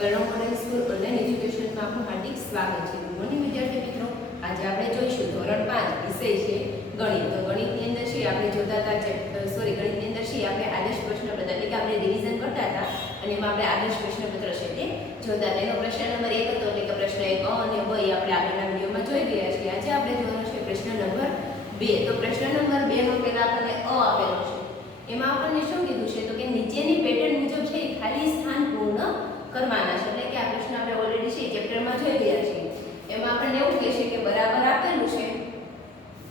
કલરવ model school online એજ્યુકેશનમાં આપનું હાર્દિક સ્વાગત છે. ગુડ મોર્નિંગ વિદ્યાર્થી મિત્રો. આજે આપણે જોઈશું ધોરણ 5 વિષય છે ગણિત. તો ગણિતની અંદર છે આપણે જોતા હતા ગણિતની અંદર છે આપણે આદર્શ પ્રશ્નપત્ર એટલે કે આપણે રિવિઝન કરતા હતા અને એમાં આપણે આદર્શ પ્રશ્નપત્ર છે તે જોતા હતા. એનો પ્રશ્ન નંબર 1 હતો એટલે કે પ્રશ્ન 1 અને 2 આપણે આગળના વિડીયોમાં જોઈ ગયા છીએ. આજે આપણે જોવાનો છે પ્રશ્ન નંબર 2. તો પ્રશ્ન નંબર 2 માં પહેલા આપણને આપેલો છે. એમાં આપણને શું કીધું છે તો કે નીચેની પેટર્ન મુજબ છે ખાલી સ્થાન પૂર્ણ કરવાના છે. એટલે કે આ પ્રશ્ન આપણે ઓલરેડી છે ચેપ્ટરમાં જોઈ ગયા છીએ. એમાં આપણને એવું કહે છે કે બરાબર આપેલું છે,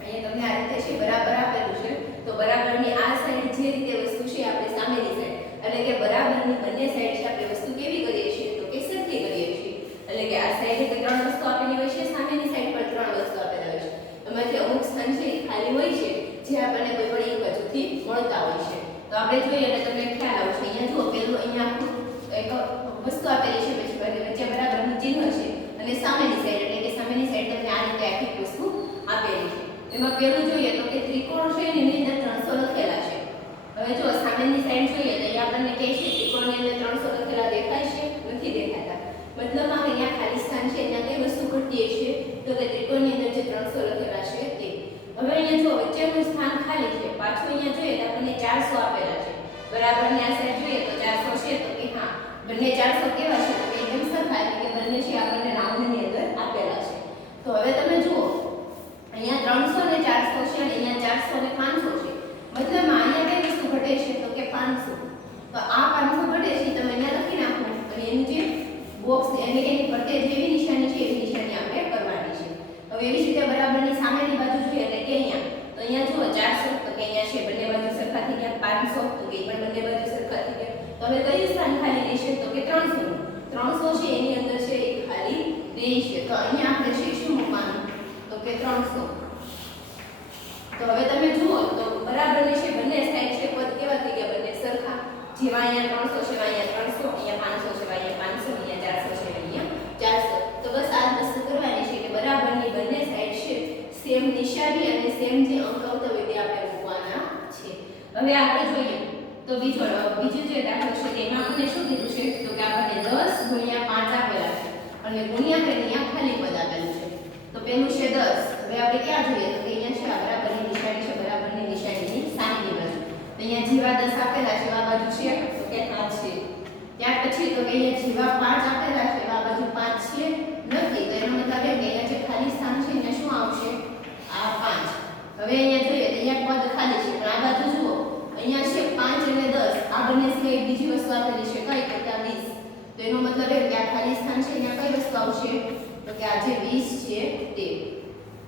અહીંયા તમને આ રીતે છે બરાબર આપેલું છે. તો બરાબરની આ સાઈડ જે રીતે વસ્તુ છે આપણે સામેની સાઈડ એટલે કે બરાબરની બંને સાઈડ છે આપણે વસ્તુ કેવી કરીએ છીએ તો કે સરખી કરીએ છીએ. એટલે કે આ સાઈડે ત્રણ વસ્તુ આપેલી હોય છે, સામેની સાઈડ પર ત્રણ વસ્તુ આપેલા હોય છે. એમાંથી અમુક સ્થાન છે ખાલી હોય છે જે આપણને કોઈ પણ એક બાજુથી મળતા હોય છે. તો આપણે જોઈએ એટલે તમને ખ્યાલ આવશે. અહીંયા જુઓ પેલું અહીંયા એક વસ્તુ આપેલી છે, પછી વચ્ચે બરાબરનું ચિહ્ન છે અને સામેની સાઈડ એટલે કે સામેની સાઈડ તમને આ રીતે આખી વસ્તુ આપેલી છે. એમાં પેલું જોઈએ તો કે ત્રિકોણ છે એની અંદર 300 લખેલા છે. હવે જો સામેની સાઈડ જોઈએ તો અહીંયા આપણને કહે છે ત્રિકોણની અંદર 300 લખેલા દેખાય છે, નથી દેખાતા. મતલબ અહીંયા ખાલી સ્થાન છે ત્યાં કઈ વસ્તુ ઘટીએ છે તો કે ત્રિકોણની અંદર જે 300 લખેલા છે તે. હવે અહીંયા જો વચ્ચેનું સ્થાન ખાલી છે, પાછું અહીંયા જોઈએ તો આપણને 400 આપેલા છે. બરાબરની આ સાઈડ જોઈએ તો 400 છે તો કે હા બંને 400 કેવા છે તો કે એકદમ સરખા એટલે કે બંને છે આપણને રાઉન્ડની અંદર આપેલા છે. તો હવે તમે જુઓ અહીંયા 300 ને 400 છે અને અહીંયા 400 ને 500 છે. મતલબ અહીંયા કઈ વસ્તુ ઘટે છે તો કે 500. તો આ 500 ઘટે છે તમે અહીંયા લખી નાખો અને એનું જે બોક્સ એટલે કે એની ફરતે જેવી નિશાની છે એવી નિશાની આપણે કરવાની છે. હવે એવી જ રીતે બરાબરની સામેની બાજુ જોઈએ એટલે કે અહીંયા તો અહીંયા જુઓ 400 તો કે અહીંયા છે બંને બાજુ સરખા થઈ ગયા, 500 તો કે પણ બંને બાજુ સરખા થઈ ગયા. તો હવે કયું સ્થાન ખાલી રહેશે તો કે 300 છે એની અંદર છે એ ખાલી રહેશે. તો અહીંયા આપણે છે શું મૂકવાનું તો કે 300. તો હવે તમે જુઓ તો બરાબરની છે બંને સાઈડ છે પદ કેવા થઈ ગયા બંને સરખા. જેવા અહીંયા 300 છે અહીંયા 300, અહીંયા 500 છે અહીંયા 500, અહીંયા 400 છે અહીંયા 400. તો બસ આ વસ્તુ કરવાની છે કે બરાબરની બંને સાઈડ છે સેમ નિશાની અને સેમ જે અંક આવતા હોય તે આપણે મૂકવાના છે. હવે આગળ જોઈએ તો બીજું જે દાખલો છે તેમાં આપણને શું કીધું છે તો કે આપણને 10 ગુણ્યા 5 આપેલા છે અને ગુણ્યા કરીને ખાલી પદ આપેલું છે. તો પેલું છે 10. હવે આપણે ક્યાં જોઈએ તો કે અહીંયા છે બરાબરની નિશાની છે, બરાબરની નિશાનીની સામેની બાજુ. તો અહીંયા જેવા 10 આપેલા છે આ બાજુ છે તો કે 5 છે. ત્યાર પછી તો કે અહીંયા જેવા 5 આપેલા છે આ બાજુ 5 છે નથી. તો એનો મતલબ એ કે અહીંયા જે ખાલી સ્થાન છે અહીંયા શું આવશે આ 5. હવે અહીંયા જોઈએ તો અહીંયા પદ ખાલી છે પણ આ બાજુ જુઓ અહીંયા છે 5 અને 10 આ બંને સિવાય બીજી વસ્તુ આપેલી છે કઈ તો કે 20. તો એનો મતલબ એ કે આ ખાલી સ્થાન છે અહીંયા કઈ વસ્તુ આવશે તો કે આ જે 20 છે તે.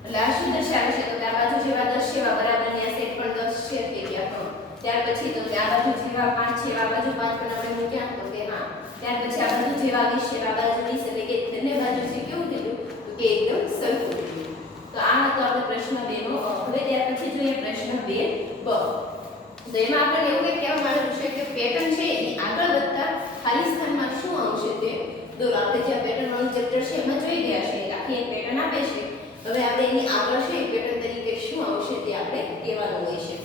એટલે આ શું દર્શાવે છે તો કે આ બાજુ જેવા 10 છે એવા બરાબરની આ સાઈડ પણ 10 છે તે ગયા. ત્યાર પછી તો કે આ બાજુ જેવા 5 છે આ બાજુ 5 પણ આપણે મૂક્યા તો કે હા. ત્યાર પછી આ બાજુ જેવા 20 છે આ બાજુ 20 એટલે કે બંને બાજુ છે કેવું થયું તો કે એકદમ સરખું થયું. તો આ હતો આપણો પ્રશ્ન 2 નો. હવે ત્યાર પછી જોઈએ પ્રશ્ન 2 બ. તો એમાં આપણને એવું કંઈક કહેવા માંગેલું છે કે પેટર્ન છે એની આગળ વધતા ખાલી સ્થાનમાં શું આવશે તે દોરો. આપણે જે પેટર્ન વાળું ચેપ્ટર છે એમાં જોઈ ગયા છે આખી એક પેટર્ન આપે છે. હવે આપણે એની આગળ છે પેટર્ન તરીકે શું આવશે તે આપણે કહેવાનું હોય છે.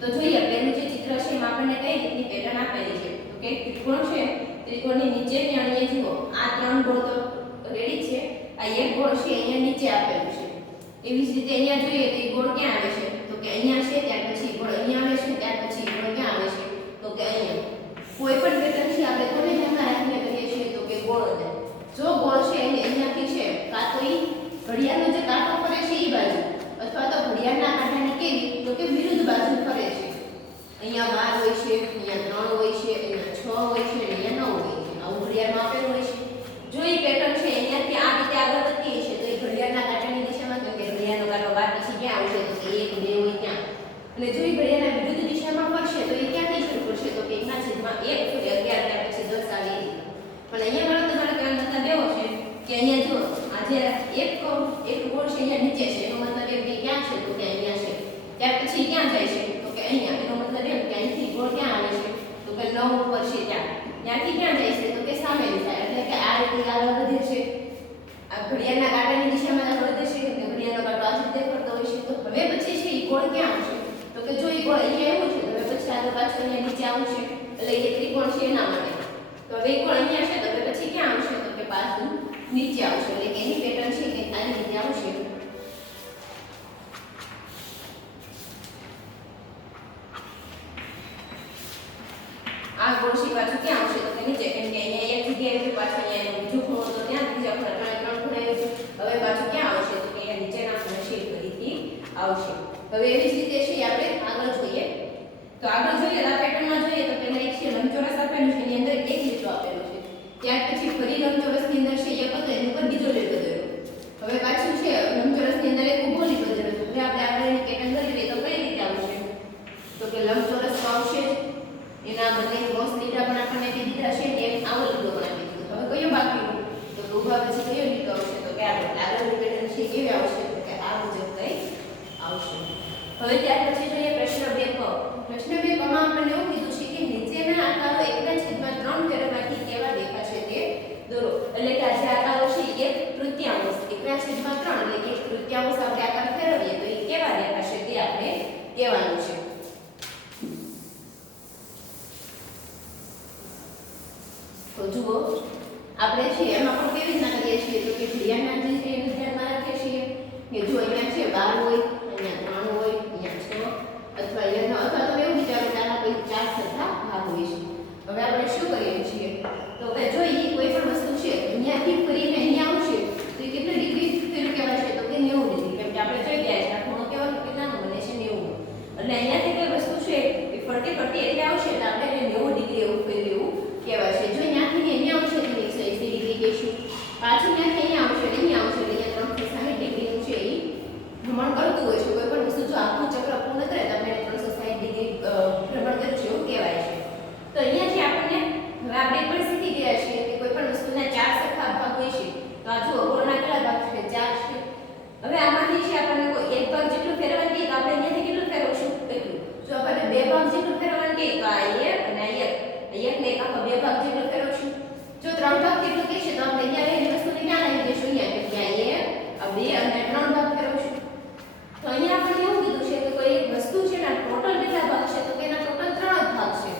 તો જોઈએ પહેલું જે ચિત્ર છે એમાં આપણને કઈ રીતની પેટર્ન આપેલી છે તો કે ત્રિકોણ છે, ત્રિકોણની નીચે અહીંયા જુઓ આ ત્રણ ગોળ તો રેડી છે, આ એક ગોળ છે અહીંયા નીચે આપેલું છે. એવી જ રીતે અહીંયા જોઈએ તો એ ગોળ ક્યાં આવે છે તો કે અહીંયા છે, ત્યાર પછી ગોળ અહીંયા આવે છે, ત્યાર પછી ગોળ ક્યાં આવે છે તો કે અહીંયા. કોઈ પણ પેટર્ન છે આપણે કોને ધ્યાનમાં રાખીને કરીએ છીએ તો કે ગોળને. જો ગોળ છે એ અહીંયાથી છે કાં તો એ ઘડિયાળનો જે કાંટો ફરે છે એ બાજુ અથવા તો ઘડિયાળના કાંટાની કેવી તો કે વિરુદ્ધ બાજુ ફરે છે. અહીંયા 12 હોય છે, અહીંયા 3 હોય છે, અહીંયા 6 હોય છે અને અહીંયા 9 હોય છે. આવું ઘડિયાળમાં આપેલું હોય છે. જો એ પેટર્ન છે અહીંયાથી આ રીતે આગળ વધતી છે તો એ ઘડિયાળના કાંટાની દિશામાં તો કે ઘડિયાળનો કાંટો 12 પછી ક્યાં આવશે તો કે 1 2 હોય ત્યાં. અને જો એ ઘડિયાળના વિરુદ્ધ દિશામાં ફરશે તો એ ક્યાંથી શરૂ કરશે તો કે 1/11 11 ત્યાર પછી 10 આવે એ. પણ અહીંયા તમારે કહેવાનો મતલબ એવો છે કે અહીંયા જો આજે એક ગોળ છે અહીંયા નીચે છે એનો મતલબ એમ કે ક્યાં છે તો કે અહીંયા છે. ત્યાર પછી ક્યાં જાય છે તો કે અહીંયા. એનો મતલબ એમ કે અહીંથી ગોળ ક્યાં આવે છે તો કે 9 ઉપર છે ત્યાં. ત્યાંથી ક્યાં જાય છે તો કે સામેની સાઈડ એટલે કે આ રીતે આગળ વધે છે. આ ઘડિયાળના કાંટાની દિશામાં આગળ વધે છે કે ઘડિયાળનો કાંટો આ રીતે ફરતો હોય છે. તો હવે પછી છે એ ગોળ ક્યાં આવશે તો કે જો એ ગોળ અહીંયા આવ્યો છે તો હવે પછી આગળ પાછળ અહીંયા નીચે આવશે એટલે એ ત્રિકોણ છે એના માટે. તો હવે ગોળ અહીંયા છે તો હવે પછી ક્યાં આવશે નીચે આવશે એટલે કે એની પેટર્ન છે કે આવી રીતે આવશે આ ગોળશી પાછું ક્યાં આવશે તો કે નીચે કેમ કે અહીંયા એક જગ્યાએ છે પાછું અહીંયા બીજું ખૂણો તો ત્યાં બીજા ખૂણા ત્રણ ખૂણા છે હવે પાછું ક્યાં આવશે તો કે અહીંયા નીચેના ખૂણે છે ફરીથી આવશે હવે એવી જ રીતે છે આપણે આગળ જોઈએ તો આગળ જોઈએ આ પેટર્નમાં જોઈએ તો પહેલા એક છે લંબચોરસ આપેલું છે એની અંદર એક લીટો આપેલો છે ત્યાર પછી ફરી લંબચોરસની અંદર છે એક હતો એની ઉપર બીજો લીટો દોર્યો હવે પાછું છે લંબચોરસની અંદર એક ઊભો લીટો દોર્યો તો હવે આપણે આગળ એની પેટર્ન કરીએ તો કઈ રીતે આવશે તો કે લંબચોરસ તો આવશે એના બદલે ક્રોસ લીટા પણ આપણને આપી દીધા છે ને એક આવો લીટો પણ આપી દીધો હવે કયો બાકી તો ઊભા પછી કયો લીટો આવશે તો કે આગળની પેટર્ન છે કેવી આવશે તો કે આ મુજબ કઈ આવશે હવે ત્યાર પછી જોઈએ પ્રશ્ન 2 ક પ્રશ્ન 2 કમાં આપણને એવું કીધું છે કે નીચેના આકારો 1/3 ફેરવવાથી કેવા દેખાશે તે દોરો એટલે કે આ જે આકારો છે એક તૃતીયાંશ 1/3 એટલે કે એક તૃતીયાંશ આપણે આકાર ફેરવીએ તો એ કેવા દેખાશે તે આપણે કહેવાનું છે તો જુઓ આપણે છે એમાં પણ કેવી રીતના કરીએ છીએ તો કે ઘડિયાળના જે છે એને ધ્યાનમાં રાખીએ છીએ કે જો અહીંયા છે 12 હોય અહીંયા 3 હોય અહીંયા 6 અથવા અહીંયા અથવા તમે એવું વિચારો કે આના કોઈ 4 સરખા ભાગ હોય છે હવે આપણે શું કરીએ છીએ તો કે જો એ કોઈ પણ વસ્તુ છે અહીંયાથી ફરીને અહીંયા આવશે તો એ કેટલા ડિગ્રી ફેરવું કહેવાય તો કે 90 ડિગ્રી કેમ કે આપણે જોઈ ગયા છે આ ખૂણો કેવાનો કેટલાનો બને છે 90 એટલે અહીંયાથી કોઈ વસ્તુ છે એ ફરતી ફરતી એટલે આવશે એટલે આપણે એને 90 ડિગ્રી એવું ફેરવ્યું કહેવાય છે જો અહીંયાથી અહીંયા આવશે તો 180 ડિગ્રી કહેશું પાછું અહીંયાથી અહીંયા આવશે એટલે અહીંયા આવશે એટલે અહીંયા 360 ડિગ્રીનું છે એ ભ્રમણ કરતું હોય છે કોઈ પણ વસ્તુ જો આખું ચક્ર પૂર્ણ કરે તો આપણે 360 ડિગ્રી ભ્રમણ કર્યું છે એવું કહેવાય છે તો અહીંયાથી આપણને હવે આપણે પણ શીખી ગયા છીએ કે કોઈ પણ વસ્તુના 4 સરખા ભાગ હોય છે તો આ જુઓ ગોળના કેટલા ભાગ છે 4 છે હવે આમાંથી છે આપણને કોઈ એક ભાગ જેટલું ફેરવવાનું કહે તો આપણે અહીંયાથી કેટલું ફેરવશું એટલું જો આપણને બે ભાગ જેટલું ફેરવવાનું કહે તો આ એક અને આ એક ને એક આખા બે ભાગ જેટલું ફેરવશું જો 3 ભાગ જેટલું કહેશે તો આપણે અહીંયા રહેલી વસ્તુને ક્યાં લાવી દઈશું અહીંયા કે આ બે અને 3 ભાગ ફેરવશું તો અહીંયા આપણને એવું કીધું છે કે કોઈ એક વસ્તુ છે ને ટોટલ કેટલા ભાગ છે તો કે એના ટોટલ 3 જ ભાગ છે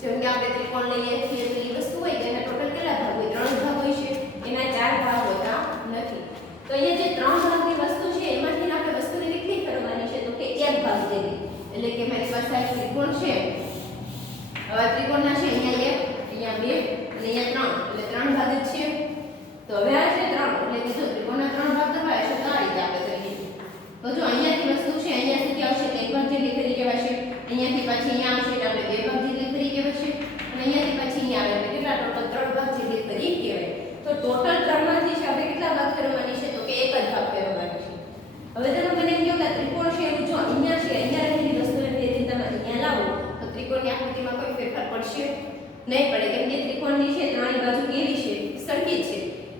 જેમ કે આપણે ત્રિકોણ લઈએ છીએ તો એ વસ્તુ હોય તેના ટોટલ કેટલા ભાગ હોય 3 ભાગ હોય છે એના 4 ભાગ હોતા નથી તો અહીંયા જે 3 ભાગની વસ્તુ છે એમાંથી આપણે વસ્તુને કેટલી ફેરવવાની છે તો કે એક ભાગ લેવી એટલે કે મારી પાસે આ ત્રિકોણ છે હવે ત્રિકોણના છે અહીંયા 1 અહીંયા 2 અને અહીંયા 3 એટલે 3 ભાગ જ છે તો હવે આ છે 3 એટલે કે જો ત્રિકોણના 3 ભાગ કરવા છે તો આ રીતે આપણે કરીએ તો જો અહીંયાથી વસ્તુ છે અહીંયા સુધી આવશે એટલે એક ભાગ જેટલી ફરી કહેવાશે અહીંયાથી પાછી અહીંયા આવશે એટલે આપણે બે ભાગ જેટલી ફરી કહેવાશે અને અહીંયાથી પાછી અહીંયા આવે એટલે કેટલા ટોટલ 3 ભાગ જેટલી ફરી કહેવાય તો ટોટલ 3 માંથી છે આપણે કેટલા ભાગ ફેરવવાની છે તો કે એક જ ભાગ ફેરવવાની છે હવે તમે મને એમ કહો કે ત્રિકોણ છે એવું જો અહીંયા છે અહીંયા રહેલી વસ્તુને ફેરવીને તમે અહીંયા લાવો તો ત્રિકોણની આકૃતિમાં કોઈ ફેરફાર પડશે નહીં પડે કેમ કે ત્રિકોણની છે ત્રણેય બાજુ કેવી છે સરખી છે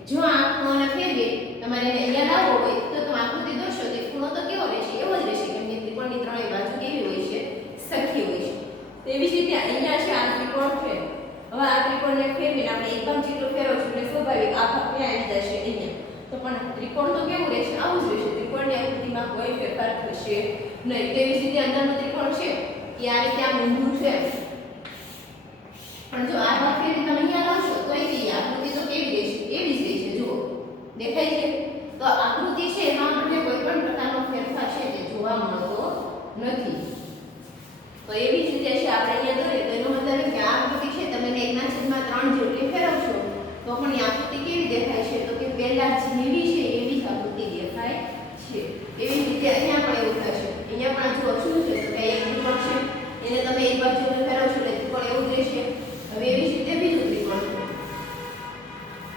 જો આ ખૂણોને ફેરવી તમારે એને અહીંયા લાવવો હોય તો તમે આકૃતિ દોરશો તો ખૂણો તો કેવો રહેશે એવો જ રહેશે કેમ કે ત્રિકોણની ત્રણેય બાજુ કેવી હોય છે સરખી હોય છે તો એવી જ રીતે અહીંયા છે આ ત્રિકોણ છે હવે આ ત્રિકોણને ફેરવીને આપણે એક ભાગ જેટલો ફેરવશું એટલે સ્વાભાવિક આ ભાગ ક્યાં આવી જશે અહીંયા તો પણ ત્રિકોણ તો કેવું રહેશે આવું જ રહેશે ત્રિકોણની આકૃતિમાં કોઈ ફેરફાર થશે નહીં તેવી જ રીતે અંદરનું ત્રિકોણ છે એ આ રીતે આમ ઊંધું છે પણ જો આ ભાગ ફેરવી તમે અહીંયા લાવશો તો એ આકૃતિ તો કેવી રહેશે એવી જ રહેશે જુઓ દેખાય છે તો આકૃતિ છે એમાં આપણને કોઈ પણ પ્રકારનો ફેરફાર છે તે જોવા મળતો નથી તો એવી જ રીતે છે આપણે અહીંયા જોઈએ તો એનો મતલબ કે આ આકૃતિ છે તમે 1/3 જેટલી ફેરવશો તો પણ એ આકૃતિ કેવી દેખાય છે તો કે પહેલા જેવી છે એવી જ આકૃતિ દેખાય છે એવી રીતે અહીંયા પણ એવું થશે અહીંયા પણ જો શું છે તો કે એક ત્રિકોણ છે એને તમે એક બાજુ ફેરવશો એટલે ત્રિકોણ એવું જ રહેશે હવે એવી જ રીતે બીજું ત્રિકોણ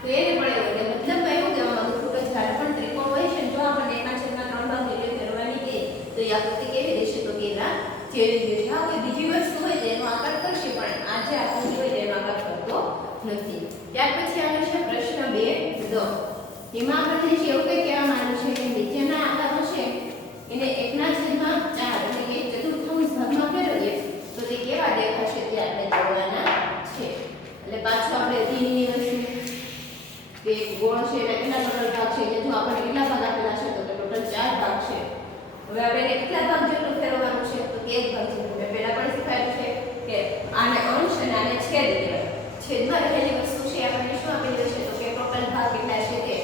તો એને પણ એવું એટલે મતલબ એવું કહેવા માંગુ છું કે જ્યારે પણ ત્રિકોણ હોય છે જો આપણને 1/3 ભાગ જેટલી ફેરવવાની કહે તો એ આકૃતિ કેવી રહેશે તો કે એના જેવી રહેશે હા કોઈ બીજી વસ્તુ હોય તો એનો આકાર કરશે પણ આ જે આકૃતિ હોય એનો આકાર કરતો નથી ત્યાર પછી આવે છે પ્રશ્ન 2 દ એમાં આપણને છે એવું કંઈ કહેવામાં આવ્યું છે કે નીચેના આકારો છે એને 1/4 એટલે કે ચતુર્થાંશ ભાગમાં ફેરવીએ તો તે કેવા દેખાશે તે આપણે જોવાના છે એટલે પાછું આપણે ધીની વસ્તુ કે ગોળ છે એટલે કેટલા ટોટલ ભાગ છે જે જો આપણે કેટલા ભાગ આપેલા છે તો ટોટલ 4 ભાગ છે હવે આપણે કેટલા ભાગ જેટલું ફેરવવાનું છે તો એક ભાગ જેટલું મેં પહેલા પણ શીખવાડ્યું છે કે આને અંશ અને આને છેદ કહેવાય છેદમાં રહેલી વસ્તુ છે આપણને શું આપેલું છે તો કે ટોટલ ભાગ કેટલા છે તે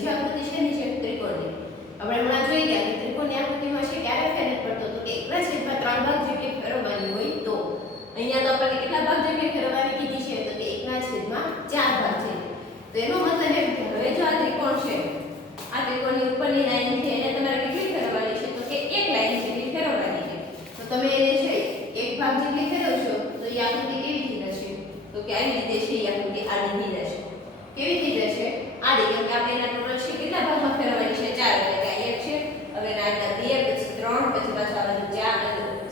બીજી આકૃતિ છે ની છે ત્રિકોણની. આપણે હમણાં જોઈ ગયા કે ત્રિકોણની આકૃતિમાં છે ક્યારે ફેરવી પડતો તો કે એકના છેદમાં 3 ભાગ જેટલી ફેરવવાની હોય તો અહીંયા તો આપણને કેટલા ભાગ જેટલી ફેરવવાની કીધી છે તો કે એકના છેદમાં 4 ભાગ છે. તો એનો મતલબ એમ કે હવે જો આ ત્રિકોણ છે, આ ત્રિકોણની ઉપરની લાઈન છે એને તમારે કેટલી ફેરવવાની છે તો કે એક લાઈન જેટલી ફેરવવાની છે. તો તમે એને છે એક ભાગ જેટલી ફેરવશો તો એ આકૃતિ કેવી થઈ જશે તો કે આવી રીતે છે એ આકૃતિ આડી થઈ જશે. કેવી થઈ જશે આડી, કેમ કે આપણે એના ટોટલ છે કેટલા ભાગમાં ફેરવવાની છે 4 એટલે કે એક છે, હવે ના 2 પછી 3 પછી પાછા આ બાજુ 4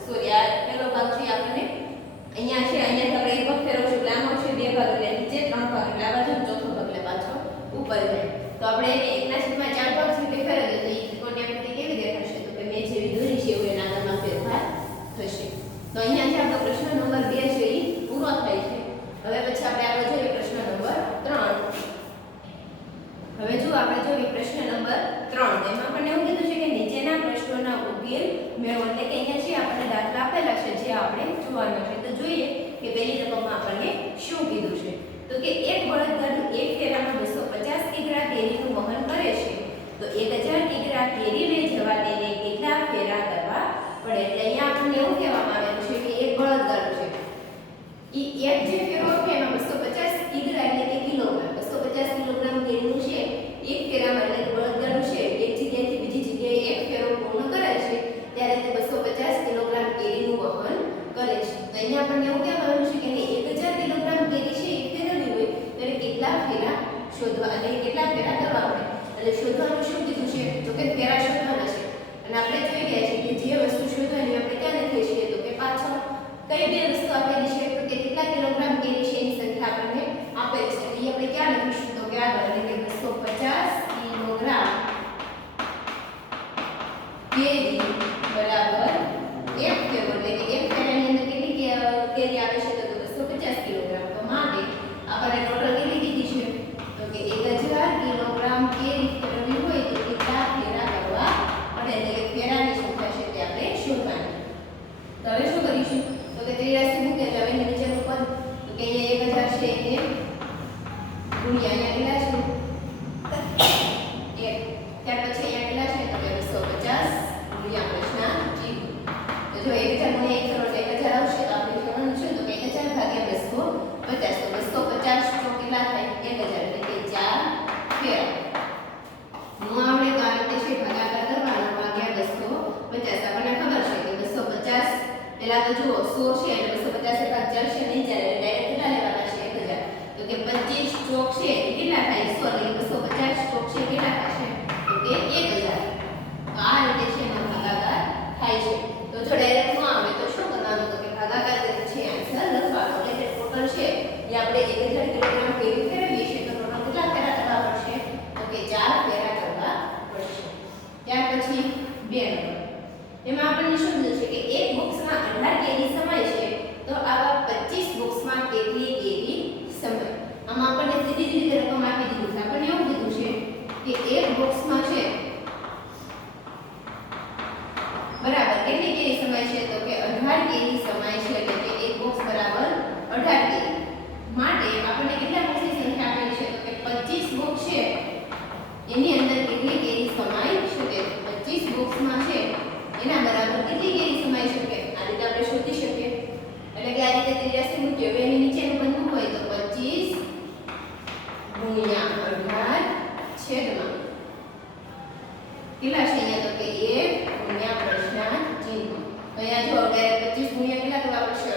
સોરી આ પહેલો ભાગ છે આપણને અહીંયા છે, અહીંયા આપણે એક ભાગ ફેરવશું એટલે આમાં છે 2 ભાગ એટલે નીચે 3 ભાગ એટલે આ બાજુ ચોથો ભાગ એટલે પાછો ઉપર જાય. તો આપણે એને એકના છેદમાં 4 ભાગ સુધી ફેરવીએ તો એ ત્રિકોણની આકૃતિ કેવી દેખાશે તો કે મેં જેવી દોરી છે એવું એના આકારમાં ફેરફાર થશે. તો અહીંયાથી આપણો પ્રશ્ન નંબર 2 છે એ પૂરો થાય છે. હવે પછી આપણે આગળ જોઈએ પ્રશ્ન નંબર 3. હવે જો આપણે જોઈએ પ્રશ્ન નંબર 3. તેમાં આપણને એવું કીધું છે કે નીચેના પ્રશ્નોના ઉકેલ મેળવો, એટલે કે અહીંયા છે આપણને દાખલા આપેલા છે જે આપણે જોવાના છે. તો જોઈએ કે પહેલી રકમમાં આપણને શું કીધું છે તો કે એક બળદગાડું એક ફેરામાં 250 કિગ્રા કેરીનું વહન કરે છે તો 1000 કિગ્રા કેરી લઈ જવા તેને કેટલા ફેરા કરવા પડે. એટલે અહીંયા આપણને એવું કહેવામાં આવેલું છે કે એક બળદગાડું છે ઈ એક જે ફેરો છે એમાં 250 કિગ્રા એટલે કે કિલોગ્રામ 250 કિલોગ્રામ કેરીનું છે એક ફેરામાં એટલે બળદગાડું છે એક જગ્યાએથી બીજી જગ્યાએ એક ફેરો પૂર્ણ કરે છે ત્યારે તે 250 કિલોગ્રામ કેરીનું વહન કરે છે. તો અહીંયા આપણને એવું કહેવામાં આવ્યું છે કે 1000 કિલોગ્રામ કેરી છે એ ફેરવવી હોય ત્યારે કેટલા ફેરા શોધવા અને કેટલા ફેરા કરવા પડે. એટલે શોધવાનું શું કીધું છે તો કે ફેરા શોધવાના છે. અને આપણે જોઈ ગયા છે કે જે વસ્તુ શોધવાની આપણે ક્યાં લખીએ છીએ તો કે પાછળ કઈ બે વસ્તુ આપેલી છે તો કે કેટલા કિલોગ્રામ કેરી છે એની સંખ્યા આપણને આપેલી છે. એટલે આપણે ક્યાં લખીશું તો કે આગળ એટલે કે 250 કિલોગ્રામ કેરી બરાબર એક ફેરો, એટલે કે એક ફેરાની અંદર કેટલી કેરી આવે છે તો 250 કિલોગ્રામ. તો માટે આપણે ટોટલ કેટલી કીધી છે તો કે 1000 કિલોગ્રામ કેરી ફેરવવી હોય તો કેટલા ફેરા કરવા પડે, એટલે કે ફેરાની સંખ્યા છે તે આપણે શોધવાની. તો હવે શું કરીશું તો કે 83 મૂકે એટલે હવે નીચેનું પદ તો કે અહીંયા 1000 છે એને ગુણ્યા અહીંયા કેટલા છે 1, ત્યાર પછી અહીંયા કેટલા છે તો કે 250 ગુણ્યા પ્રશ્ન ચિહ્ન. તો જો 1000 ગુણ્યા 1 કરો એટલે 1000 આવશે તો આપણે કહેવાનું છે તો કે 1000 ભાગ્યા 250 તો 250 તો કેટલા થાય 1000 એટલે કે 4 ફેરા. હું આપણે તો આ રીતે છે ભાગાકાર કરવાનો ભાગ્યા 250. આપણને ખબર છે કે 250 પેલા તો જુઓ 100 છે એટલે 250 એ ભાગ ચાલશે નહીં જ્યારે ડાયરેક્ટ કેટલા લેવાના છે 1000 તો કે 25 ચોક છે એ કેટલા થાય 100 એટલે 250 ચોક છે કેટલા થશે તો કે 1000. તો આ રીતે છે એનો ભાગાકાર થાય છે. તો જો ડાયરેક્ટ ન આવે તો શું કરવાનું તો કે ભાગાકાર કરી છે આન્સર લખવાનો. એટલે કે ટોટલ છે એ આપણે 1000 કિલોગ્રામ કેરી ફેરવીએ છીએ તો ટોટલ કેટલા ફેરા કરવા પડશે તો કે 4 ફેરા કરવા પડશે. ત્યાર પછી 2 નંબર એમાં આપણને શું કીધું છે કે એક બોક્સમાં 18 કેરી સમાય છે તો આવા 25 બોક્સમાં કેટલી કેરી સમાય. આમાં આપણને સીધી રીતે રકમ આપી દીધું છે. આપણને એવું કીધું છે કે એક બોક્સમાં છે બરાબર કેટલી કેરી સમાય છે તો કે 18 કેરી સમાય છે, એટલે કે એક બોક્સ બરાબર 18 કેરી. માટે આપણને કેટલા બોક્સની સંખ્યા આપેલી છે તો કે 25 બોક્સ છે એની અંદર કેટલી કેરી સમાઈ શકે. 25 બોક્સમાં છે એના બરાબર કેટલી કેરી સમાઈ શકે આ રીતે આપણે શોધી શકીએ. એટલે કે આ રીતે 83 મૂક્યો હવે એની નીચેનું બનવું હોય તો 25 ગુણ્યા 18 છેદમાં કેટલા છે અહીંયા તો કે 1 ગુણ્યા પ્રશ્ન ચિહ્ન. તો અહીંયા જો ડાયરેક્ટ 25 ગુણ્યા કેટલા કરવા પડશે 18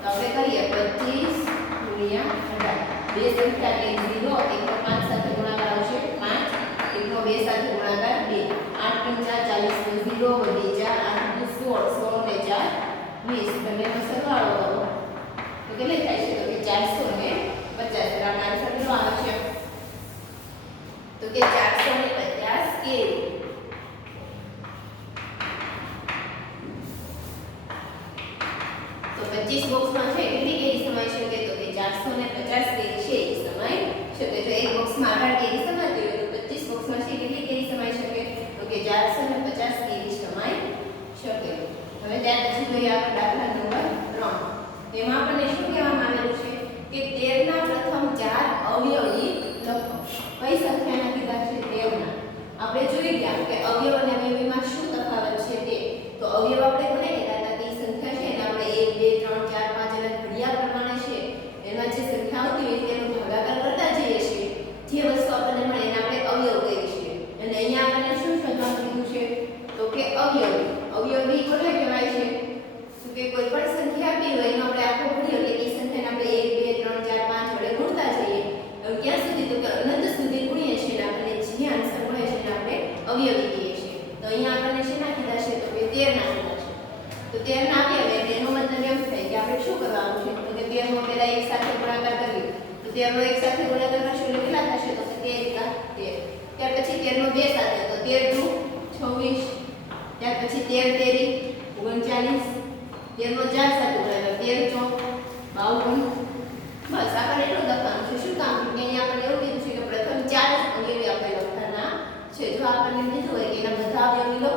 તો આપણે કરીએ 25 ગુણ્યા 18. બે સંખ્યા કે 0 એકનો 5 સાથે ગુણાકાર આવશે 5, એકનો 2 સાથે ગુણાકાર 2, 8 × 5 = 0 વધી 4 8 × 16 16 ને 4 20 બંનેનો સરવાળો કરો તો કેટલી થાય છે તો કે 450. એટલે આપણો આન્સર કેટલો આવે છે તો કે 450 કેરી. તો 25 બોક્સમાં છે કેટલી કેરી સમાઈ શકે તો કે 450 કેરી છે એ સમાઈ શકે. જો એક બોક્સમાં 18 કેરી સમાતી હોય તો 25 બોક્સમાં છે કેટલી કેરી સમાઈ શકે તો કે 450 કેરી સમાઈ શકે. હવે ત્યાર પછી જોઈએ આપણે દાખલા નંબર 3. તેમાં આપણને શું કહેવામાં આવેલું છે કે 13 ના પ્રથમ 4 અવયવી લખો. કઈ સંખ્યાના કીધા છે આપણે જોઈ ગયા કે અવયવ અને અવયવીમાં શું તફાવત છે તે. તો અવયવ આપણે કોને કહેતા હતા કે સંખ્યા છે ને આપણે 1 2 3 4 5 અને ઘડિયા પ્રમાણે છે એમાં જે સંખ્યા આવતી હોય તેનો ભાગાકાર કરતા જઈએ છીએ. જે વસ્તુ આપણને મળે એને આપણે અવયવ કહીએ છીએ. અને અહીંયા આપણને શું શોધવાનું કીધું છે તો કે અવયવી. અવયવી કોને કહેવાય છે તો કે કોઈ પણ સંખ્યા આપી હોય એનો આપણે આખો ઘડિયો એટલે કે સંખ્યાને આપણે 1 2 3 4 5 વડે ગુણતા જઈએ. ક્યાં સુધી તો કે અનંત સુધી ગુણીએ છીએ અને આપણને જે આન્સર મળે છે એને આપણે અવયવી કહીએ છીએ. તો અહીંયા આપણને શેના કીધા છે તો કે 13 ના કીધા છે. તો 13 ના અવયવ એટલે એનો મતલબ એમ થાય કે આપણે શું કરવાનું છે તો કે 13 નો પહેલા એક સાથે ગુણાકાર કરીએ. તો 13 નો એક સાથે ગુણાકાર કરશું એટલે કેટલા થશે તો કે 13 * 13. ત્યાર પછી 13 નો બે સાથે તો 13 * 26. ત્યાર પછી 13 તેરી 39. 13 નો ચાર સાથે ગુણાકાર 13 * 4 52. બસ આપણે એટલું લખવાનું છે. શું કામ કે અહીંયા આપણે એવું કીધું છે કે પ્રથમ 4 અવયવી આપણે લખવાના છે. જો આપણને કીધું હોય કે એના બધા અવયવી લખો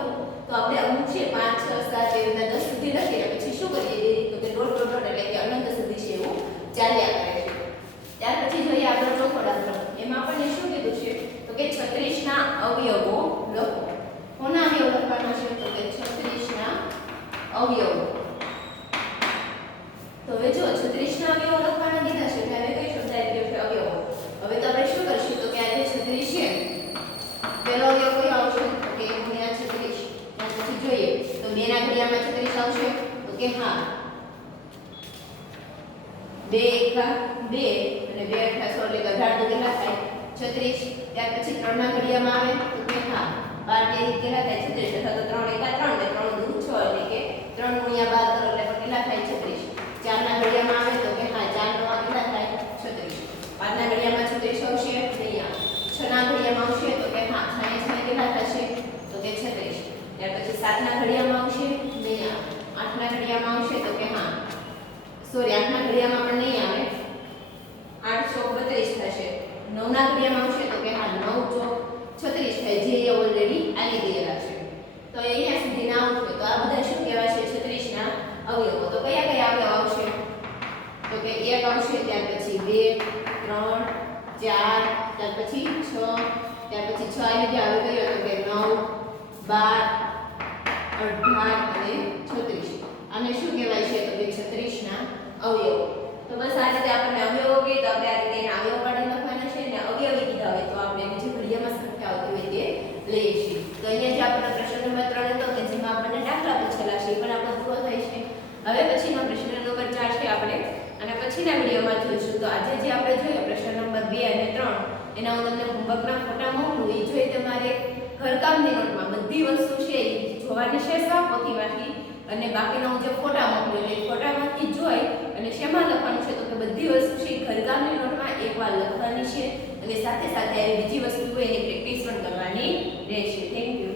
તો આપણે અમુક છે 5 6 7 એવી રીતે 10 સુધી લખીએ પછી શું કરીએ તો કે ડોટ ડોટ ડોટ એટલે કે અનંત સુધી છે એવું ચાલ્યા કરે છે. ત્યાર પછી જોઈએ આપણો ચોથો દાખલો. એમાં આપણને શું કીધું છે તો કે 36 ના અવયવો લખો. કોના અવયવ લખવાના છે તો કે 36 ના અવયવો. તો હવે જો 36 ના અવયવો લખવાના કીધા છે એટલે હવે કઈ શબ્દ આવી ગયો છે અવયવો. હવે તો આપણે શું કરશું તો કે આ જે 36 છે પહેલો અવયવ કયો આવશે તો કે 1 * 36. ત્યાર પછી જોઈએ તો 2 ના ઘડિયામાં 36 આવશે તો કે હા 2 * 1 = 2 અને 2 * 8 = 18 તો કેટલા થાય 36. ત્યાર પછી 3 ના ઘડિયામાં આવે તો કે હા 12 તેરી કેટલા થાય 36 અથવા તો 3 * 1 = 3 ને 3 * 2 = 6 એટલે કે 3 * 12 કરો એટલે કેટલા થાય 36. 4 ના ઘડિયામાં આવે તો કે હા 4 * 9 કેટલા થાય 36. 5 ના ઘડિયામાં 36 આવશે નહીં આવે. 6 ના ઘડિયામાં આવશે તો કે હા 6 6 કેટલા થશે તો કે 36. ત્યાર પછી 7 ના ઘડિયામાં આવશે નહીં આવે. 8 ના ઘડિયામાં આવશે તો કે હા સોરી 8 ના ઘડિયામાં પણ નહીં આવે 8 * 32 થશે. 9 ના ઘડિયામાં આવશે તો કે હા 9 * 36 થાય જે એ ઓલરેડી આવી ગયેલા છે. તો અહીંયા સુધી ના આવશે તો આ બધા શું કહેવાય છે 36 ના અવયવો. તો કયા કયા અવયવ આવશે તો કે 1 આવશે ત્યાર પછી 2 3 4 ત્યાર પછી 6 ત્યાર પછી 6 આવી ગયા હવે કયો તો કે 9 12 18 અને 36. આને શું કહેવાય છે તો કે 36 ના અવયવો. તો બસ આ રીતે આપણને અવયવો કહે તો આપણે આ રીતે એના અવયવ કાઢી લખવાના છે અને અવયવી કીધા હોય તો આપણે જે ઘડિયામાં સંખ્યા આવતી હોય તે લઈએ છીએ. તો અહીંયા જે આપણો પ્રશ્ન નંબર 3 હતો કે જેમાં આપણને દાખલા પૂછેલા છે એ પણ આપણો પૂરો થાય છે. હવે પછીનો પ્રશ્ન નંબર 4 છે આપણે અને પછીના વિડીયોમાં જોઈશું. તો આજે જે આપણે જોયો પ્રશ્ન નંબર 2 અને 3 એના હું તમને હોમવર્કના ફોટા મોકલું એ જોઈ તમારે ઘરકામની નોટમાં બધી વસ્તુ છે એ જોવાની છે પોથીમાંથી અને બાકીના હું જે ફોટા મોકલું એ ફોટામાંથી જોઈ અને શેમાં લખવાનું છે તો કે બધી વસ્તુ છે ઘરકામની નોટમાં એકવાર લખવાની છે અને સાથે સાથે આવી બીજી વસ્તુ હોય એની પ્રેક્ટિસ પણ કરવાની રહેશે. Thank you.